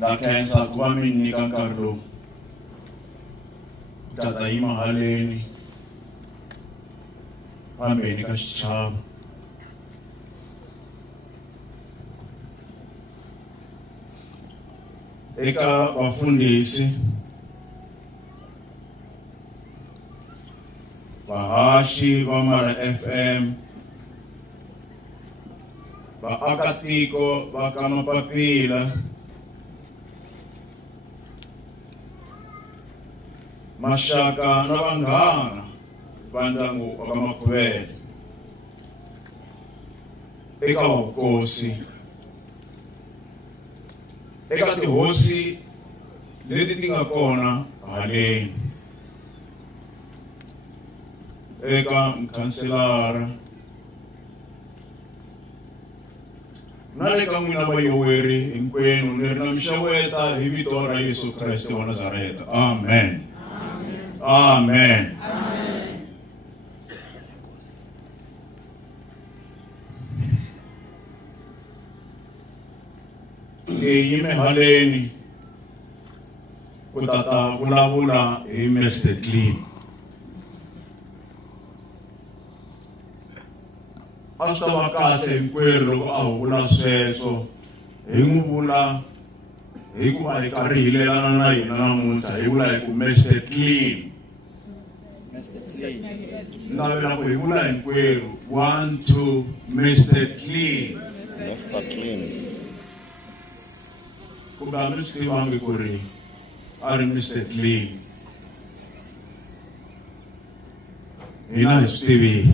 na khensa ku va mi nyika nkarhi lowu tata yi mahaleni phambeni ka xichava. Eka vafundhisi, vahashi va Mara FM, vaakatiko va ka Mapapila, maxaka na vanghana va ndyangu wa ka Makhuvele, eka vakosi, eka tihosi leti ti nga kona haleni, eka mukhanselara na le ka n'wina vayoweri hinkwenu, ni ri na mixaweta hi vito ra Yesu Kreste wa Nazareta. Amen. Amen. Yime haleni ku tata vulavula hi Mr. Clean. A swi ta va kahle hinkwerhu loko a vula sweswo, hi n'wi vula hikuva hi karhi hi lelana na hina namuntlha, hi vula hi ku Mr. Clean. Navela ku hi vula hinkwerhu 1 2 Mr. Clean. Mr. Clean. Kumbe a mi swi tivangi ku ri a ri Mr. Clean. Hina hi swi tivile.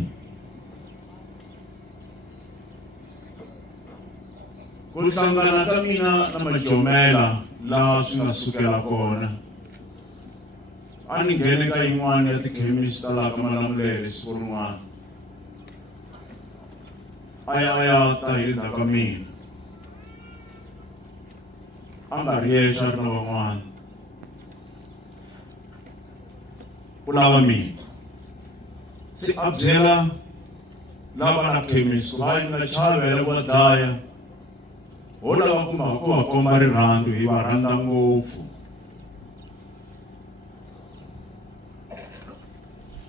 Ku hlangana ka mina na Majomela laha swi nga sukela kona, a ni nghene ka yin'wana ya tikhemisi ta laha ka Malamulele siku rin'wana. A ya ta hi le ndzhaku ka mina, a nga ri yexe a ri na van'wana, u lava mina. Se a byela lava na khemisi va yi nga chavela va dlaya, ho lava ku va komba rirhandzu, hi va rhandza ngopfu.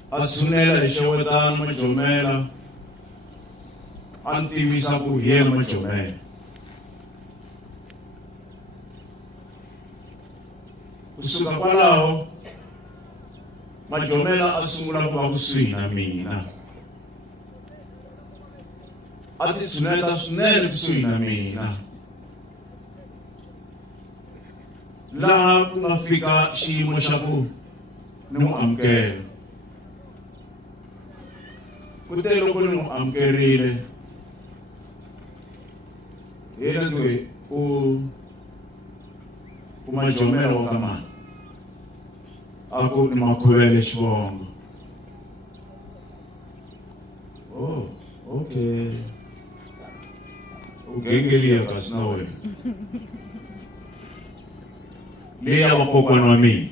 A sunela hi xewetana Majomela, a ni tivisa ku hi yena Majomela. Kusuka kwalaho Majomela a sungula ku va kusuhi na mina, a ti suneta swinene kusuhi na mina, laha ku nga fika xiyimo xa ku ni n'wi amukela. Kute loko ni n'wi amukerile, yena ndzi u Majomela wa ka mani, a ku ni Makhuvele xivongo. Oh, okay. U gengeliya kasi na wena. Liya wa kokwana wa mina.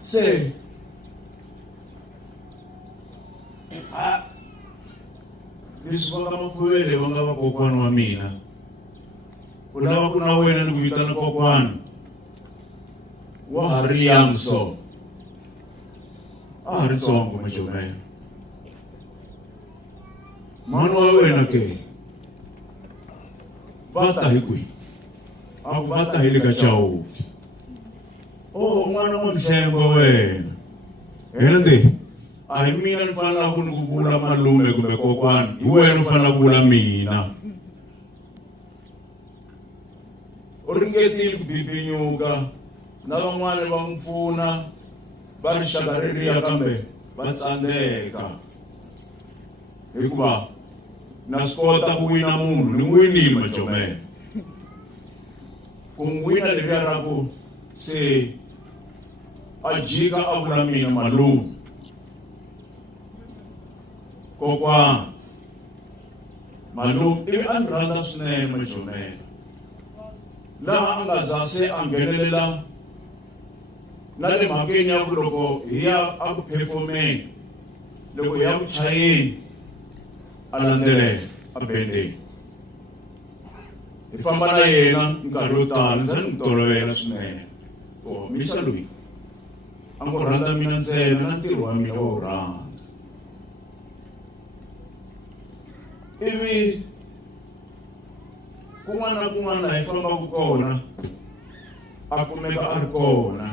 Se leswi va ka Makhuvele va nga va kokwana wa mina, u lava ku na wena ni ku vitana kokwana wa ha ri young so, a ha ri ntsongo Majomela. Mani wa wena ke va ta hi kwihi? A ku va ta hi le ka Chauke. Oh, n'wana wa Mhlengo wena. Hena ndi a hi mina ni fanela ku ni ku vula malume kumbe kokwana, hi wena u fanele ku vula mina. U ringetile ku bibinyuka na van'wana va n'wi pfuna, va rixaka reriya kambe va tsandzeka, hikuva na swi kota ku wina munhu. Ni n'winile Majomela, ku n'wi wina leriya ra ku se a jika a vula mina malume, kokwana, malume. Ivi a ni rhandza swinene Majomela, laha a nga za se a nghenelela na le mhakeni ya ku loko hi ya a ku performeni, loko hi ya ku chayeni a landzelela a bendeni. hi famba na yena nkarhi yo tala ndzi ni n'wi tolovela swinene misa loyi a n'wi rhandza mina ntsena na ntirho wa mina wo rhandza ivi kun'wana na kun'wana hi fambaka kona a kumeka a ri kona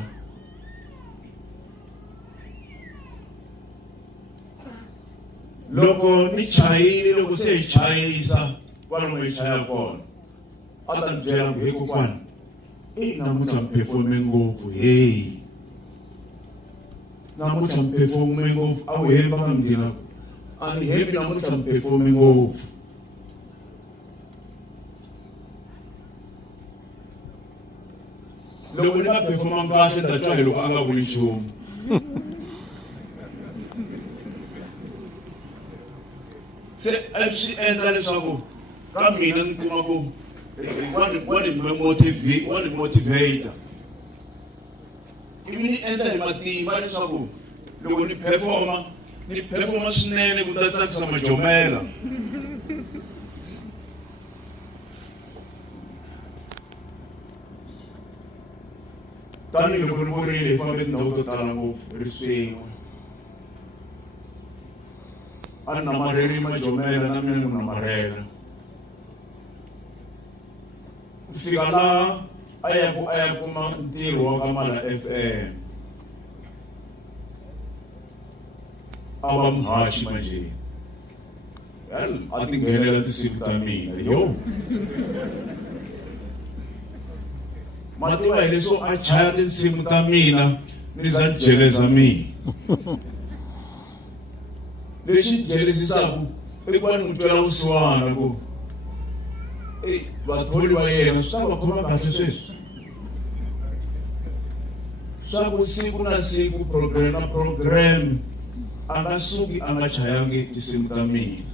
loko ni chayile loko se hi chayisa kwalomu hi chaya kona a ta ni byela ku hey kokwana namuntlha mi performe ngopfu heyi namuntlha mi performe ngopfu a wu hemba ka mdina a ni hembi namuntlha mi performe ngopfu loko ni nga performanga kahle ta twa hi loko a nga vuli nchumu se a swi endla leswaku ka mina ni kuma ku wa ni motivate ivi ni endla hi matimba leswaku loko ni performa swinene ku ta tsakisa Majomela tanihi loko ni vurile hi fambe tindhawu to tala ngopfu ri swin'we a ni namarheri Majomela na mina ni n'wi namarhela ku fika laha a ya kuma ntirho wa ka Mala FM a va muhaxi manje a ti nghenela tinsimu ta mina yo mativa hi leswo a chaya tinsimu ta mina ni za ni jeleza mina lexi jelezisaka i ku va ni n'wi twela vusiwana ku vathori va yena swi ta va khoma kahle sweswi swa ku siku na siku program na program a nga suki a nga chayangi tinsimu ta mina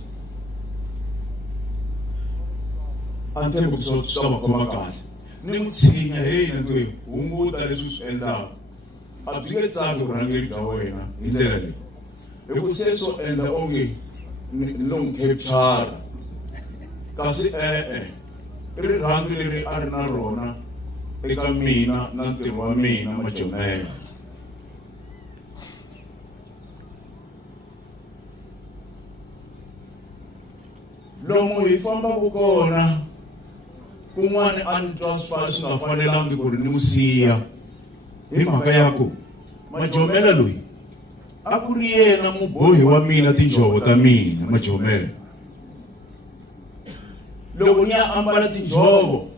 a ni tshembi ku swi ta va khoma kahle ni n'wi tshinya heyi na ku hunguta leswi swi endlaka a byi nge tsaki vurhangeri bya wena hi ndlela leyi hi ku se swo endla onge ni lo n'wi capture kasi rirhandzu leri a ri na rona eka mina na ntirho wa mina Majomela lomu hi fambaka kona kun'wana a ni twa swi nga fanelangi ku ri ni n'wi siya hi mhaka ya ku Majomela loyi a ku ri yena mubohi wa mina tinjhovo ta mina Majomela loko ni ya ambala tinjhovo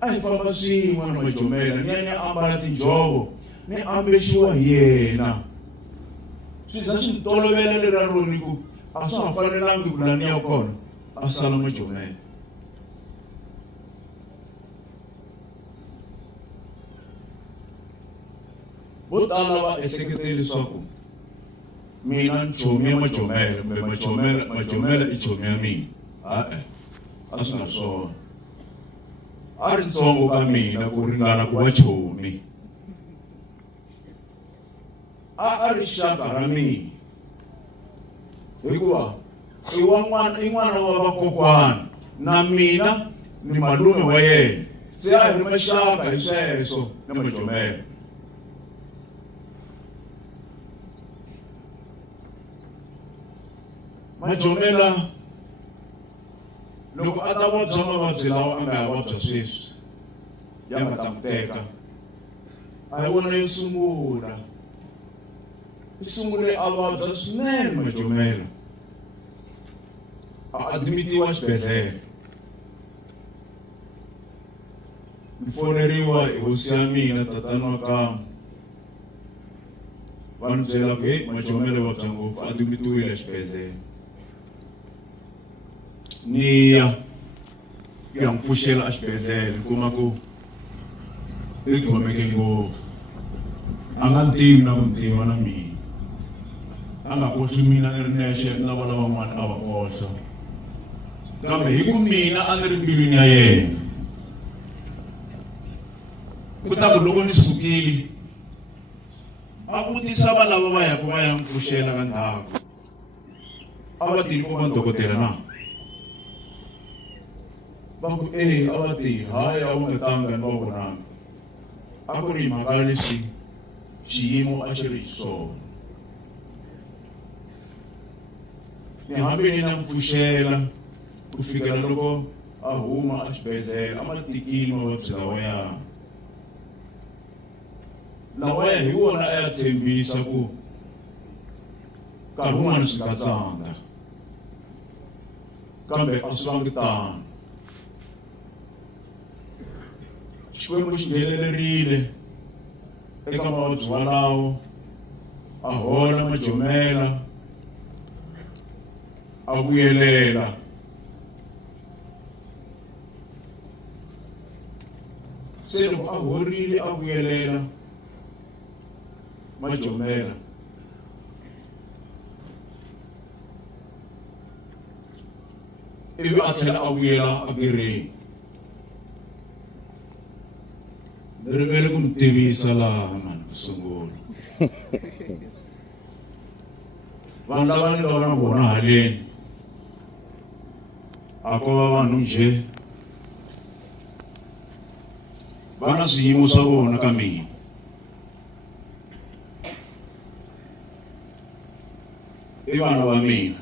a hi famba swin'we na Majomela ni ya ambala tinjhovo ni ambexiwa hi yena swi za swi tolovela lera roni ku a swa ha fanelangi ku la ni ya kona a sala Majomela vo tala va ehleketeli leswaku mina nchomi ya Majomela kumbe Majomela i chomi ya mina a swi nga swona a ri ntsongo ka mina ku ringana ku va chomi a ri xaka ra mina hikuva i n'wana wa vakokwana na mina ni malume wa yena se a hi ri maxaka hi sweswo na Majomela Majomela loko a ta vabya mavabyi lawa a nga ya vabya sweswi ya nga ta n'wi teka a hi wona yo sungula i sungule a vabya swinene Majomela a admitiwa xibedhlele ni foneriwa hi hosi ya mina tatana wa kama va ni byela ku hey Majomela vabya ngopfu a admitiwile xibedhlele ni ya n'wi pfuxela exibedhlele ni kuma ku i khomeke ngopfu a nga ntivi na ku ntiva na mina a nga koxi mina ni ri nexe na vana van'wana a va koxa kambe hi ku mina a ni ri mbilwini ya yena ku ta ku loko ni sukile a vutisa va lava va yaku va ya n'wi pfuxela ka ndhawu a va tini ku va dokodela na va ku a va tirhi hayi a wu nga tanga ni va vonanga a ku ri hi mhaka leswi xiyimo a xi ri hi swona ni hambi ni na mpfuxela ku fikela loko a huma a xibedhlele a ma tikini mavabyi lawaya hi wona a ya tshembisa ku nkarhi wun'wana swi nga tsanga kambe a swi vangi tano Xikwembu xi nghenelerile eka mavabyi walawo a hola Majomela a vuyelela se loko a horile a vuyelela Majomela ivi a tlhela a vuyela a gereni ni rivele ku mi tivisa laha mani ku sungula vanhu lava ni nga na vona haleni a ko va vanhu njhe va na swiyimo swa vona ka mina i vana va mina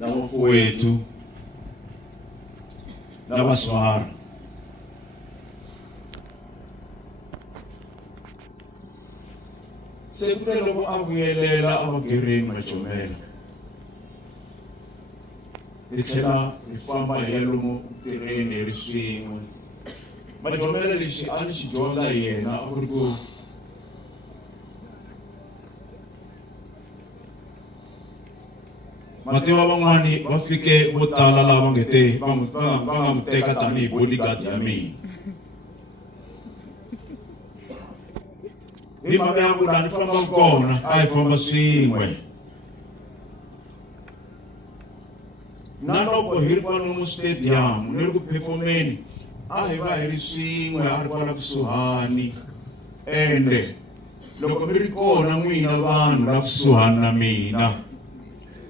na vafuwethu na vaswara se kute loko a vuyelela a va gereni Majomela hi tlhela hi famba hi ya lomu tirheni hi ri swin'we Majomela lexi a ni xi dyondza hi yena a ku ri ku mativa van'wani va fike vo tala lava va nga mu teka tanihi bodyguard ya mina hi mhaka ya ku laha ni fambaka kona a hi famba swin'we na loko hi ri kwalomu stadium ni ri ku performeni a hi va hi ri swin'we a ri kwala kusuhani ende loko mi ri kona n'wina vanhu la kusuhani na mina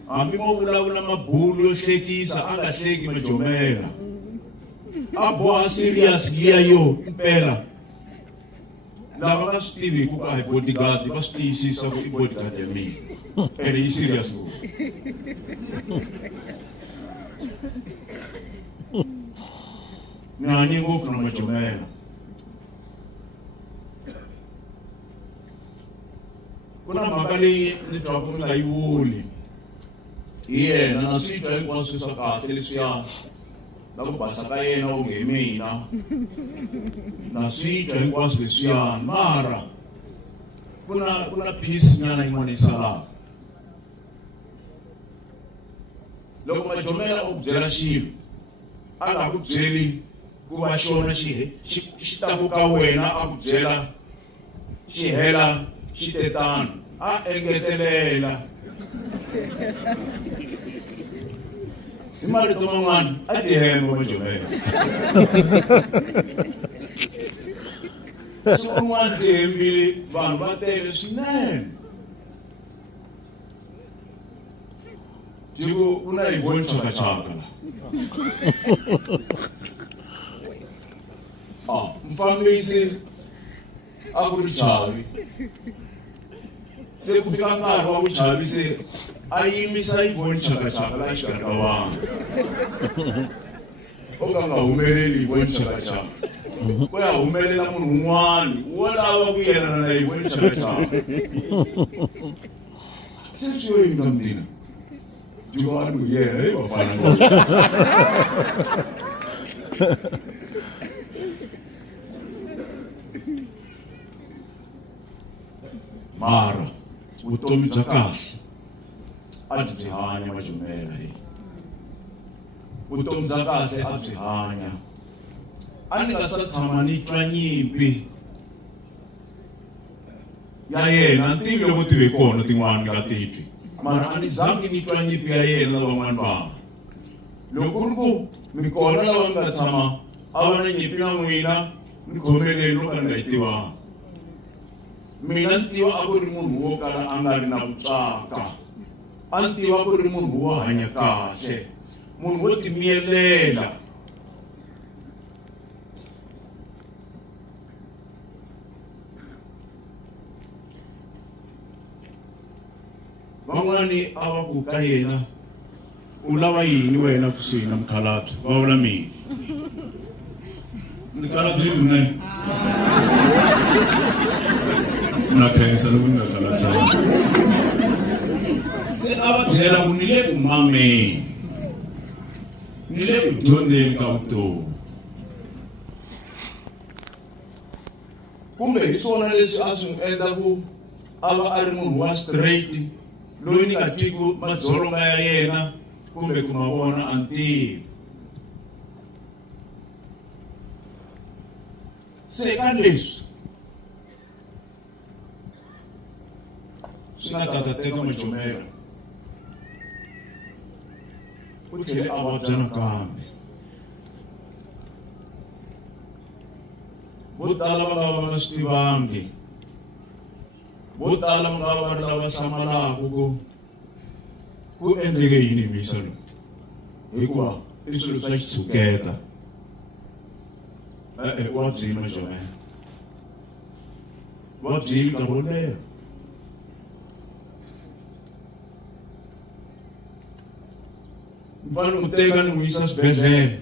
hambi mo vulavula mabulu yo hlekisa a nga hleki Majomela a boha serious liya yo impela lava nga swi tivi ku ka hi bodyguard va swi tiyisisa ku i bodyguard ya mina ende yi serious ngopfu ni hanye ngopfu na Majomela ku na mhaka leyi ni twaku mi nga yi vuli hi yena na swi twa hinkwaswo swa kahle leswiya na ku basa ka yena onge hi mina na swi twa hinkwaswo leswiyani mara ku na peace nyana yin'wana yi salaka loko Majomela u byela xilo a nga ku byeli ku va xona xi taku ka wena a ku byela xi hela xi te tano a engetelela hi marito man'wana a ti hemba Majomela siku rin'wana ti hembile vanhu va tele swinene tiku ku na hi voni chakachaka la mfambisi a ku ri Chavi se ku fika nkarhi wa ku Chavi se a yimisa yi voni chakachaka la xikarhi ka vanhu o ka nga humeleli hi voni chakachaka ku ya humelela munhu un'wani wo lava ku yelana na hi voni chakachaka se swi yo yinga mdina Jumanu yena hi vafana mara vutomi bya kahle a byi hanya Majomela vutomi bya kahle a byi hanya a ni nga sa tshama ni twa nyimpi ya yena ntivi loko ti ve kona tin'wana ni nga titwi mara a ni zangi ni twa nyimpi ya yena na van'wana vanhu loko ku ri ku mi kona lava mi nga tshama a va na nyimpi na n'wina ni khomeleni loko a ni nga yi tivanga mina ni tiva a ku ri munhu wo kala a nga ri na ku tsaka a ni tiva ku ri munhu wo hanya kahle munhu wo timiyelela. Van'wani a va ku ka yena u lava yini wena kusuhi na mukhalabye, va vula mina mukhalabye kunene na khensa loko ni nga khalabyangi. Se a va byela ku ni le ku mameni, ni le ku dyondzeni ka vutomi, kumbe hi swona leswi a swi n'wi endla ku a va a ri munhu wa straight loyi ni nga twiku madzolonga ya yena kumbe ku ma vona a ntivo. Se ka leswi swi nga tata teka Majomela u tlhele a vabya nakambe. Vo tala va nga va nga swi tivangi, vo tala va nga va ri lava hlamalaku ku endleke yini hi misa lowu, hikuva i swilo swa xitshuketa. Wa byili Majomela, wa byili nkarhi wo leha. Ni fanele n'wi teka ni n'wi yisa swibedhlele.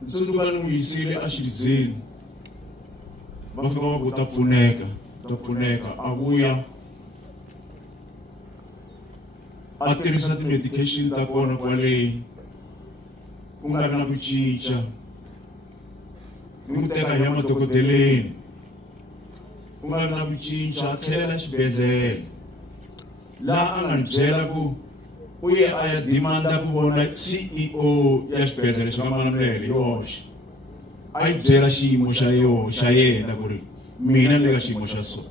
Ni tsundzuka ni n'wi yisile a Xilizeni, va fika va ku ta pfuneka, a vuya a tirhisa ti-medication ta kona kwale ku nga ri na ku cinca. Ni n'wi teka hi ya madokodeleni ku nga ri na ku cinca, a tlhelela xibedhlele laha a nga ni byela ku u ye a ya dimanda ku vona CEO ya xibedhlele xa Malamulele hi yoxe. A yi byela xiyimo xa yena ku ri mina ni le ka xiyimo xa so,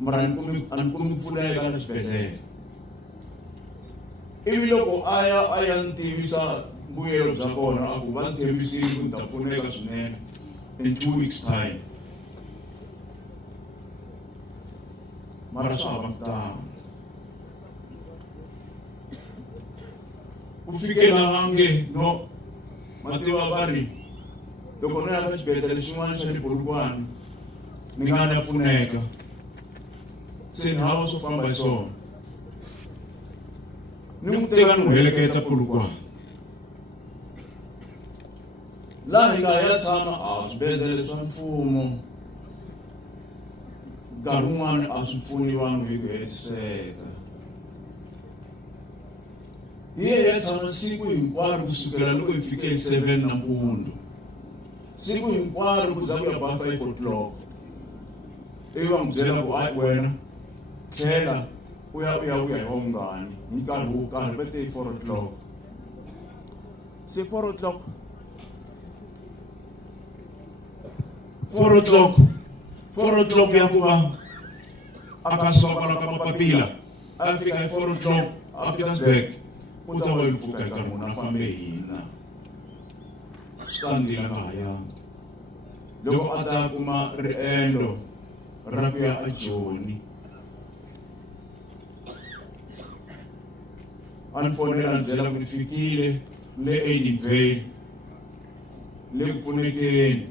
mara a ni kumi pfuneka na xibedhlele. Ivi loko a ya ni tivisa mbuyelo bya kona, a ku va ni tshembisile ku ni ta pfuneka swinene in 2 weeks time, mara swa hava ntanga. Ku fike laha nge no mativa va ri loko ni ya ka xibedhlele xin'wana xa le Polokwane ni nga na pfuneka, se ni hava swo famba hi swona. Ni n'wi teka ni n'wi heleketa Polokwane laha hi nga ya tshama a swibedhlele swa mfumo. Nkarhi wun'wani a swi pfuni vanhu hi ku hetiseka. Hi ya tshama siku hinkwaro kusukela loko hi fike hi 7 nampundzu, siku hinkwaro ku za ku ya ba 5 o'clock. Ivi va n'wi byela ku hayi wena tlhela u ya hi wungani hi nkarhi wo karhi, va te hi 4 o'clock. Se 4 o'clock 4 o'clock ya ku va a ka sokola ka mapapila, a fika hi 4 o'clock a Pietersburg, u ta va yi pfuka hi nkarhi munhu a fambe hina Sunday la nga hayanga. Loko a ta kuma riendlo ra ku ya a Joni, a ni fonela a ni byela ku ni fikile le Edenvale le ku pfunekeni,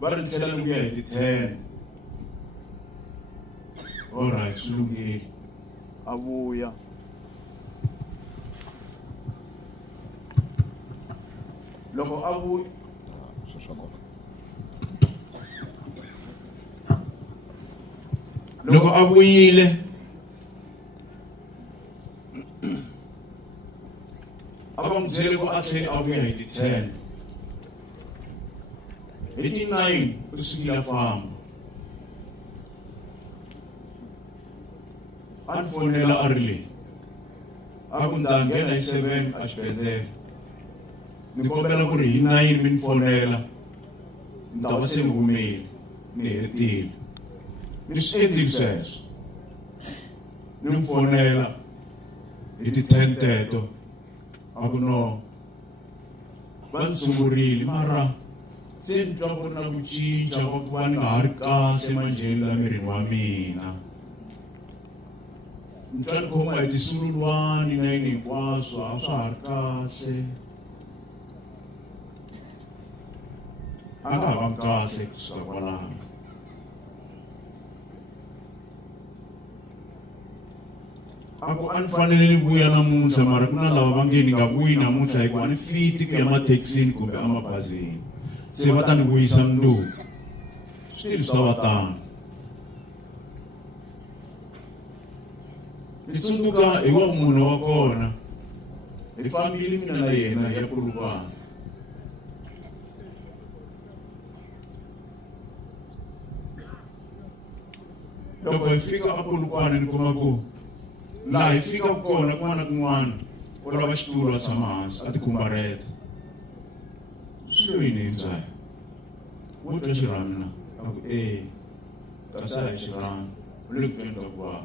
va ri ni tlhela ni vuya hi ti-10. Alright, swi lunghile. A vuya loko a vuya loko a vuyile a va n'wi byele ku a tlheli a vuya hi ti-10. Hi ti-9 u sukile a famba. A ni fonela a ri le, a ku ni ta nghena hi 7 a xibedhlele, ni kombela ku ri hi 9 mi ni fonela ni ta va se ni humile ni hetile. Ni swi endlile sweswo, ni n'wi fonela hi ti-10 teto, a ku no va ni sungurile, mara se ni twa ku ri na ku cinca va ku va ni nga ha ri kahle manjheni la mirini wa mina. Ntswani khoma hi tisululwani na yini hinkwaswo a swa ha ri kahle a nga ha vangi kahle kusuka kwalano. Ako a ni fanele ni vuya namuntlha mara ku na lava va nge ni nga vuyi namuntlha hikuva a ni fiti ku ya mathekisini kumbe emabazini se va ta ni vuyisa mundzuku swilo swa va tano. Ni tsundzuka hi wa munhu wa kona hi fambile mina na yena ya Polokwane. Loko hi fika a Polokwane ni kuma ku laha hi fika kona kun'wana na kun'wana u lava xitulu a tshama hansi a ti khumbareta. Swi lo yini ndzayo wo twa xirhami na a ku kasi a hi xirhami u le ku tweni ka ku vava.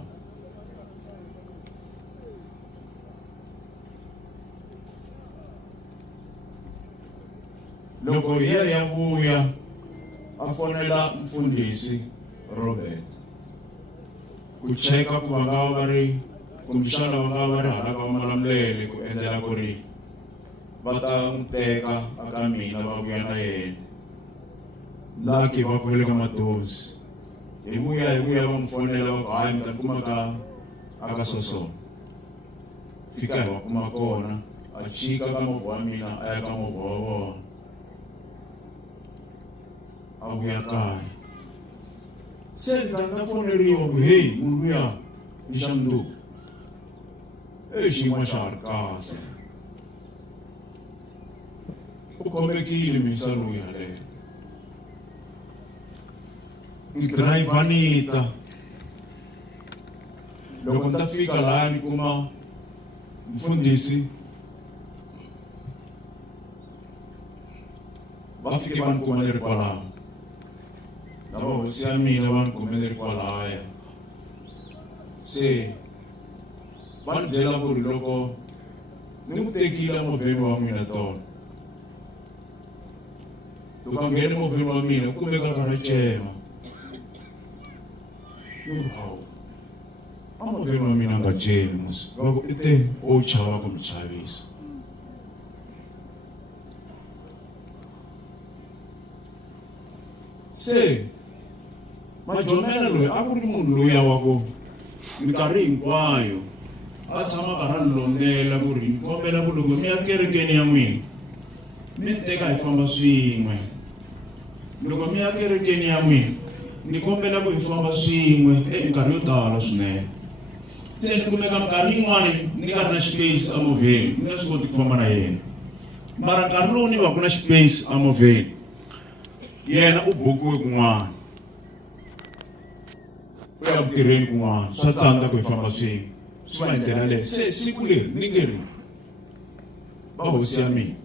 Loko hi ya vuya a fonela mfundhisi Robert ku cheka ku va nga va ri kumbexana va nga va ri hala ka Malamulele ku endlela ku ri va ta n'wi teka aka mina va vuya na yena laki va kwele ka Madozi. Hi vuya va n'wi fonela va ku hayi mi ta kuma aka Soso. Fika hi va kuma kona a chika ka movha wa mina a ya ka movha wa vona a vuya kaya. Se ni foneriwa ku hey munhu luya i xa mundzuku xiyimo xa ha ri kahle u khomekile misa luya leyo ni driver ni ta. Loko ni ta fika laha ni kuma mfundhisi va fike va ni kuma ni ri kwalaho na va hosi ya mina va ni kume ni ri kwalaya. Se va ni byela ku ri loko ni n'wi tekile movheni wa n'wina tona loko a nghene movheni wa mina u kumeka a karhi a cema. Hawu a movheni wa mina a nga cemi musi va ku i te o chava ku mi chavisa. Se Majomela loyi a ku ri munhu loya wa ku minkarhi hinkwayo a tshama karhi a ni londela ku ri ni kombela ku loko mi ya kerekeni ya n'wina mi ni teka hi famba swin'we. Loko mi ya kerekeni ya n'wina ni kombela ku hi famba swin'we minkarhi yo tala swinene. Se ni kumeka minkarhi yin'wani ni nga ri na space a movheni ni nga swi koti ku famba na yena mara nkarhi lowu ni va ku na space a movheni yena u bukiwe kun'wana u ya ku tirheni kun'wana swa tsandza ku hi famba swin'we swi va hi ndlela leyo. Se siku leri ni nge ri va hosi ya mina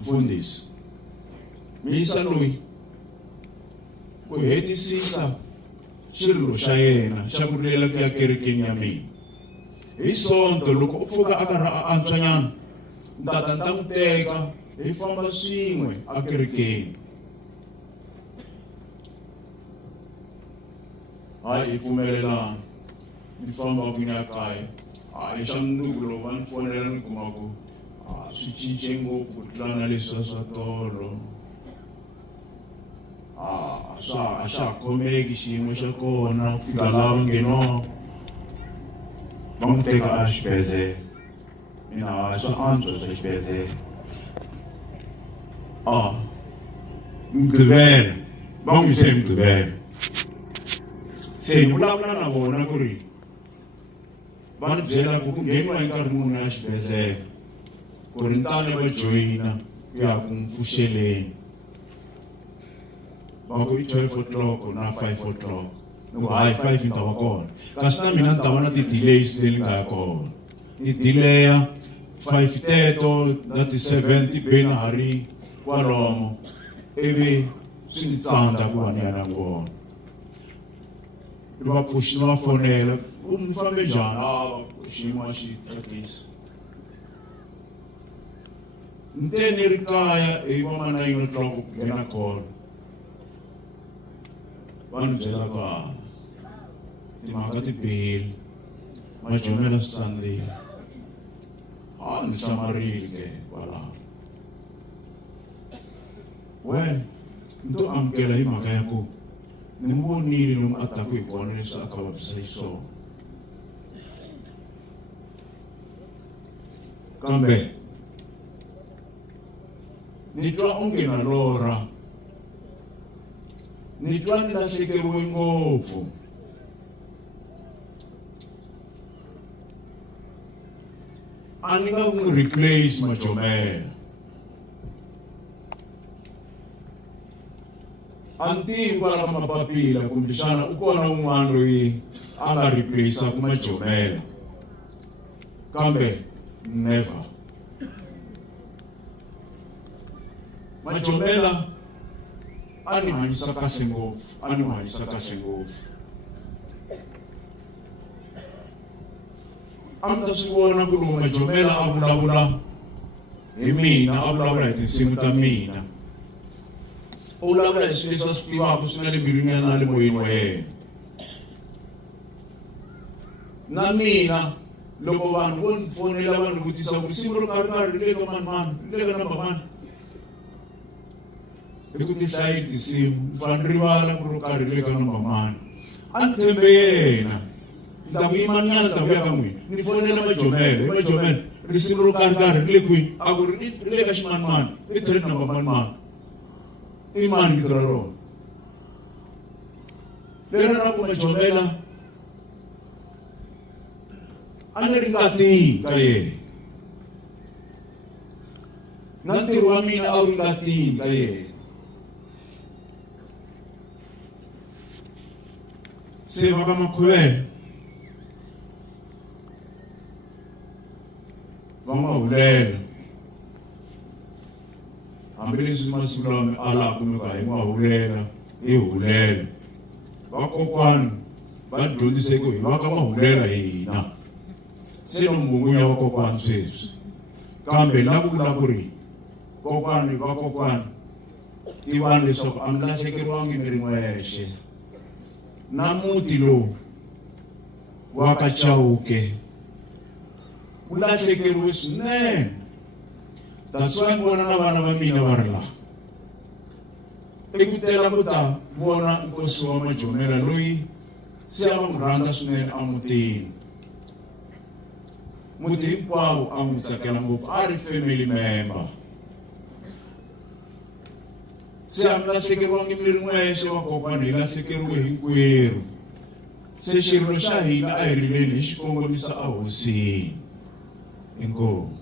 mfundhisi mi yisa loyi ku hetisisa xirilo xa yena xa ku rilela ku ya kerekeni ya mina hi Sonto loko u pfuka a karhi a antswanyana ni ta n'wi teka hi famba swin'we a kerekeni. Hayi hi pfumelelana ni famba ku ni ya kaya hayi xa mundzuku loko va ni fonela ni kuma ku swi cince ngopfu ku tlula na leswiya swa tolo. A xa ha khomeki xiyimo xa kona ku fika laha va ngheniwa va n'wi teka a xibedhlele. Mina hayi swa antswa swa xibedhlele Mgqibelo va n'wi yise hi Mgqibelo. Se ni vulavula na vona ku ri va ni byela ku ngheniwa hi nkarhi muni ya xibedhlele ku ri ni ta ni va joyina ku ya ku n'wi pfuxeleni. Va ku i 12 o'clock na 5 o'clock. Ni ku hayi 5 ni ta va kona kasi na mina ni ta va na ti-delays leti nga ya kona. Ni delaya 5 teto na ti7 ti be na ha ri kwalomo ivi swi ni tsandza ku va ni ya na vona. Ni va pfuxi ni va fonela ku mi fambe njhani xiyimo a xi tsakisa. Ni te ni ri kaya hi va ma 9 o'clock ku nghena kona va ni byela ku timhaka ti bihile Majomela Stanley. Ni hlamarile ke kwalaho. Well, nto amukela hi mhaka ya ku ni n'wi vonile lomu a taka hi kona leswi a ka vavisa xiswona. Kambe ni twa onge na lorha, ni twa ni lahlekeriwe ngopfu. A ni nga n'wi replace Majomela. A ni tivi kwala ka mapapila kumbexana u kona un'wana loyi a nga replace-aku Majomela. Kambe never. Majomela a ni hanyisa kahle ngopfu. A mi ta swi vona ku lowu Majomela a vulavula hi mina, a vulavula hi tinsimu ta mina. U vulavula hi swilo leswi a swi tivaka swi nga le mbilwini ya na le moyeni wa yena. Na mina loko vanhu vo ni fonela va ni vutisa ku risimu ro karhi ri le ka mani, ri le ka number mani. I ku ti hlayile tinsimu, ni fane ni rivala ku ro karhi ri le ka number mani. A ni tshembe yena. Ni ta ku yimanyana ta vuya ka n'wina. Ni fonela Majomela, risimu ro karhi ri le kwini? A ku ri le ka ximanimani, i threat number mani. I mani vito ra rona? Leri ra ku Majomela a ni ri ngatini ka yena. Na ntirho wa mina a wu ri ngatini ka yena. Se va ka Makhuvela va ma hulela. Hambileswi masiku lama ala ku mi ka hi ma hulela, hi hulela. Vakokwani va dyondzise ku hi va ka ma hulela hina. Se no mbungunya vakokwani sweswi. Kambe na ku vula ku ri kokwani vakokwani tivani leswaku a mi lahlekeriwangi mi ri n'wexe. Na muti lowu wa ka Chauke wu lahlekeriwe swinene. That's why ni vona na vana va mina va ri laha. I ku tela ku ta vona nkosi wa Majomela loyi se a va n'wi rhandza swinene emutini. Muti hinkwawo a n'wi tsakela ngopfu, a ri family member. Se a mi lahlekeriwangi mi ri n'wexe vakokwani, hi lahlekeriwe hinkwerhu. Se xirilo xa hina a hi rileni hi xikongomisa a hosini. Inkomu.